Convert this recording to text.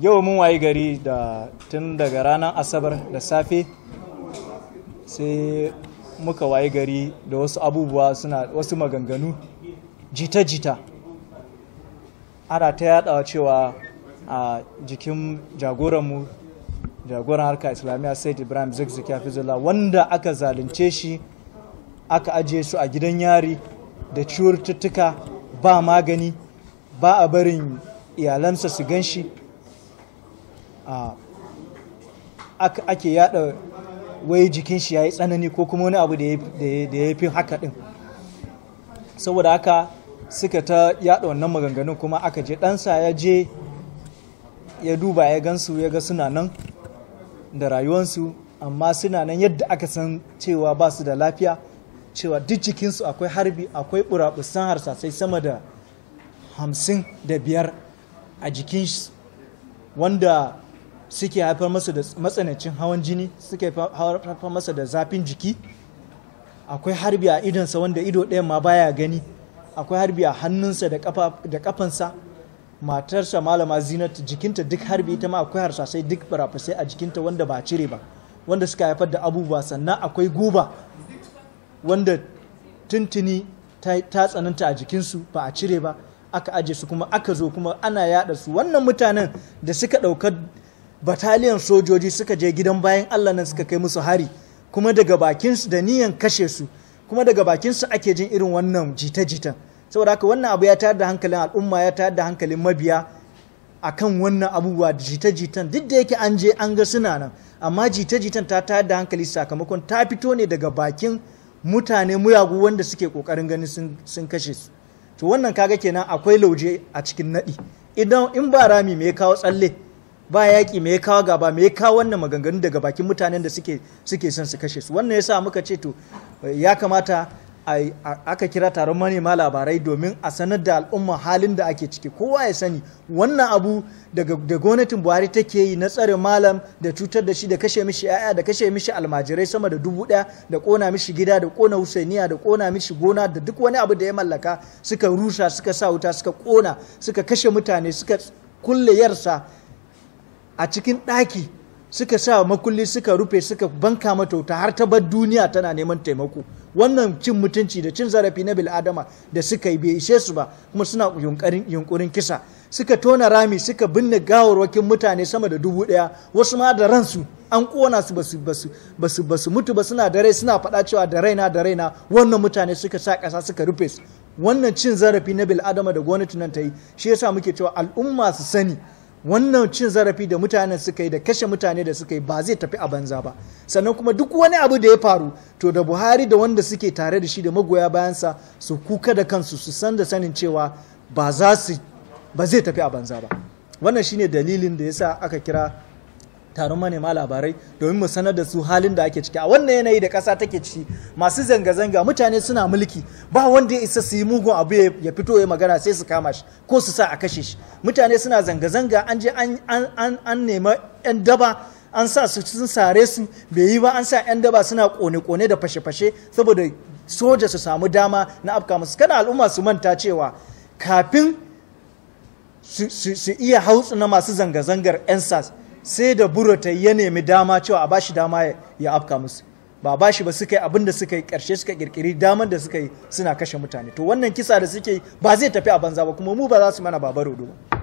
Yau mun wayi gari da tun daga ranar Asabar da safe sai muka wayi gari da wasu abubuwa wasu maganganu jita-jita. Ana ta yadawa cewa a jikin jagoran harka Islamiyya Said Ibrahim Zakzaki Hafizullah wanda aka zalunce shi aka ajiye su a gidan yari da cututtuka ba magani ba a barin iyalansa su gan shi. Ake yada wai jikin shi ya yi tsanani ko kuma wani abu da ya fi haka din. Saboda haka suka ta yada wannan maganganun, kuma aka je ɗansa ya je ya duba ya gansu, ya ga suna nan da rayuwansu, amma suna nan yadda aka san cewa ba su da lafiya, cewa duk jikinsu akwai harbi, akwai burabusan harsasai sama da 55 a jikin shi, wanda suke haifar masa da matsanancin hawan jini, suke haifar masa da zafin jiki. Akwai harbi a idonsa wanda ido ɗayan ma baya gani, akwai harbi a hannunsa da kafansa. Matarsa malama Zinatu jikinta duk harbi, ita ma akwai harsasai duk barafasai a jikinta wanda ba a cire ba, wanda suka haifar da abubuwa. Sannan akwai guba wanda tuntuni ta tsananta a jikinsu ba a cire ba, aka aje su, kuma aka zo kuma ana yada su. Wannan mutanen da suka ɗaukar bataliyan sojoji suka je gidan bayan Allah nan suka kai musu hari, kuma daga bakinsu da niyan kashe su, kuma daga bakinsu ake jin irin wannan jita-jitan. Saboda haka wannan abu ya tayar da hankalin al'umma, ya tayar da hankalin mabiya akan wannan abubuwa da jita-jitan. Duk da yake an je an ga suna nan, amma jita-jitan ta tayar da hankali sakamakon ta fito ne daga bakin mutane muyagu wanda suke kokarin ganin sun kashe su. To wannan kaga kenan akwai lauje a cikin naɗi. Idan in ba rami me ya kawo tsalle, ba yaƙi me ya kawo gaba, me ya kawo wannan maganganu daga bakin mutanen da suke son su kashe su. Wannan yasa muka ce to ya kamata aka kira taron manema labarai domin a sanar da al'umma halin da ake ciki. Kowa ya sani wannan abu da gwamnatin Buhari take yi na tsare malam da cutar da shi, da kashe mishi 'ya'ya, da kashe mishi almajirai sama da 1000, da kona mishi gida, da kona Husainiya, da kona mishi gona, da duk wani abu da ya mallaka suka rusa, suka sa wuta, suka kona, suka kashe mutane, suka kulle yarsa a cikin ɗaki, suka sa makulli, suka rufe, suka banka mata wuta har ta bar duniya tana neman taimako. Wannan cin mutunci da cin zarafi na bil'adama da suka yi bai ishe su ba, kuma suna yunkurin kisa. Suka tona rami, suka binne gawarwakin mutane sama da 1000, wasu ma da ransu an kona su basu mutu ba, suna da rai, suna faɗa cewa da raina. Wannan mutane suka sa ƙasa suka rufe su. Wannan cin zarafi na bil'adama da gwamnati nan ta yi, shi yasa muke cewa al'umma su sani wannan cin zarafi da mutanen suka yi da kashe mutane da suka yi ba zai tafi a banza ba. Sannan kuma duk wani abu da ya faru, to da Buhari da wanda suke tare da shi da magoya bayansa su kuka da kansu, su san da sanin cewa ba zai tafi a banza ba. Wannan shine dalilin da yasa aka kira taron manema labarai, domin mu sanar da su halin da ake ciki a wannan yanayi da ƙasa take ciki. Masu zanga-zanga, mutane suna mulki, ba wanda ya isa su yi mugun abu ya fito ya magana sai su kama shi ko su sa a kashe shi. Mutane suna zanga-zanga, an je an nema 'yan daba, an sa su sun sare su bai yi ba, an sa 'yan daba suna kone-kone da fashe-fashe saboda soja su samu dama na afka musu. Kana al'umma su manta cewa kafin su iya hautsina masu zanga-zangar 'yan sas, sai da Buratai ya nemi dama cewa a bashi dama ya afka musu. Ba bashi ba, suka yi abin da suka yi, ƙarshe suka kirkiri damar da suka yi suna kashe mutane. To wannan kisa da suke yi ba zai tafi a banza ba, kuma mu ba za su mana babarodo ba.